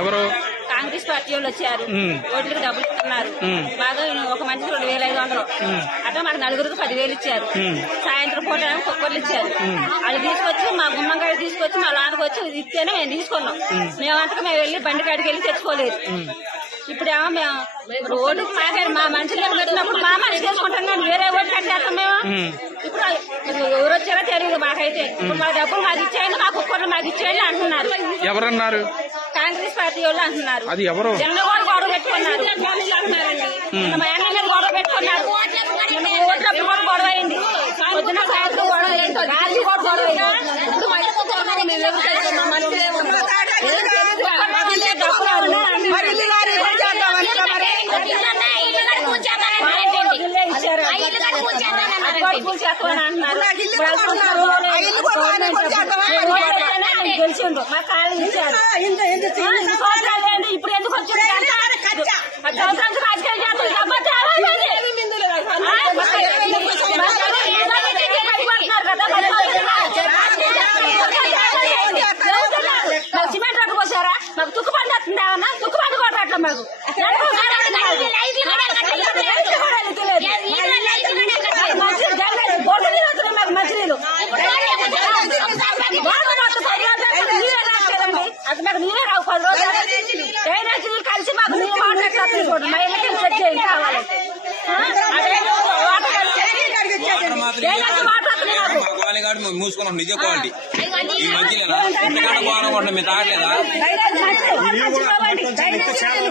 ఎవరు? కాంగ్రెస్ పార్టీ వాళ్ళు వచ్చారు. ఓట్లకు డబ్బులు ఇస్తున్నారు. బాగా ఒక మనిషికి 2500 అట్లా మాకు నలుగురికి 10,000 ఇచ్చారు. సాయంత్రం పూట కుక్కర్లు ఇచ్చారు. అది తీసుకొచ్చి మా గుమ్మంగాడి తీసుకొచ్చి మా లానికి వచ్చి ఇస్తేనే మేము తీసుకున్నాం. మేమంతకు మేము వెళ్ళి బండి కాడికి వెళ్ళి తెచ్చుకోలేదు. ఇప్పుడేమో మేము రోడ్డుకి మా మనుషులు పెట్టినప్పుడు మా మనిషి చేసుకుంటాం కానీ వేరే ఓటు కట్టేస్తాం మేము. ఇప్పుడు ఎవరు వచ్చారో తెలియదు మాకైతే. ఇప్పుడు మా డబ్బులు మాకు ఇచ్చేయండి, మా కుక్కర్లు మాకు ఇచ్చేయండి అంటున్నారు. ఎవరన్నారు? కాంగ్రెస్ పార్టీ వాళ్ళు అంటున్నారు. అది ఎవరు? జనం కూడా గొడవ పెట్టుకున్నారు. మా ఎమ్మెల్యే గొడవ పెట్టుకున్నారు. ఓట్లప్పుడు కూడా గొడవ అయింది. పొద్దున సాయంత్రం గొడవ అయింది. రాత్రి కూడా గొడవ అయింది. గెలిచిండు మా కాళ్ళు ఇచ్చారు. ఇప్పుడు ఎందుకు వచ్చింది? రాజకీయ సిమెంట్ రోడ్డు పోసారా? మాకు తుక్కుబండి వస్తుంది. ఏమన్నా తుక్కుబండి కూడా అట్లా మాకు మంచినీళ్ళు అది మాకు నీళ్ళే రావు. 10 రోజులు డ్రైనేజ్ నీళ్ళు కలిసి మాకు నీళ్ళు మాట్లాడుతుంది. మా ఇళ్ళకి సెట్ చేయండి కావాలి. మూసుకున్నాం నిజ క్వాలిటీ ఈ మధ్యలో మేము తాగలేదా? చాలా